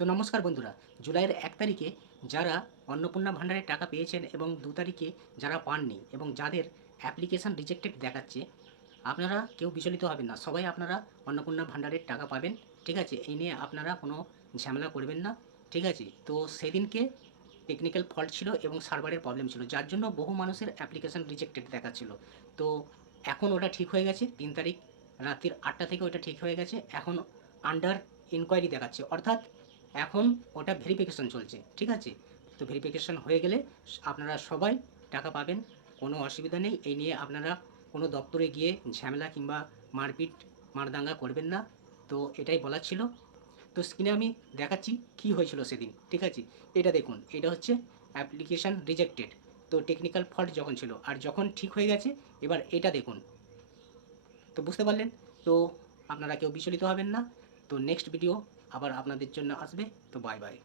তো নমস্কার বন্ধুরা, জুলাইয়ের 1 তারিখে যারা অন্নপূর্ণা ভান্ডারের টাকা পেয়েছেন এবং 2 তারিখে যারা পাননি এবং যাদের অ্যাপ্লিকেশান রিজেক্টেড দেখাচ্ছে, আপনারা কেউ বিচলিত হবেন না। সবাই আপনারা অন্নপূর্ণা ভান্ডারের টাকা পাবেন। ঠিক আছে? এই নিয়ে আপনারা কোনো ঝামেলা করবেন না। ঠিক আছে? তো সেদিনকে টেকনিক্যাল ফল্ট ছিল এবং সার্ভারের প্রবলেম ছিল, যার জন্য বহু মানুষের অ্যাপ্লিকেশান রিজেক্টেড দেখাচ্ছিল। তো এখন ওটা ঠিক হয়ে গেছে। 3 তারিখ রাত্রির 8টা থেকে ওটা ঠিক হয়ে গেছে। এখন আন্ডার ইনকোয়ারি দেখাচ্ছে, অর্থাৎ এখন ওটা ভেরিফিকেশন চলছে। ঠিক আছে? তো ভেরিফিকেশন হয়ে গেলে আপনারা সবাই টাকা পাবেন। কোনো অসুবিধা নেই। এই নিয়ে আপনারা কোনো দপ্তরে গিয়ে ঝামেলা কিংবা মারপিট মারদাঙ্গা করবেন না। তো এটাই বলার ছিল। তো স্ক্রিনে আমি দেখাচ্ছি কী হয়েছিল সেদিন। ঠিক আছে? এটা দেখুন, এটা হচ্ছে অ্যাপ্লিকেশান রিজেক্টেড। তো টেকনিক্যাল ফল্ট যখন ছিল, আর যখন ঠিক হয়ে গেছে এবার এটা দেখুন। তো বুঝতে পারলেন? তো আপনারা কেউ বিচলিত হবেন না। তো নেক্সট ভিডিও আবার আপনাদের জন্য আসবে। তো বাই বাই।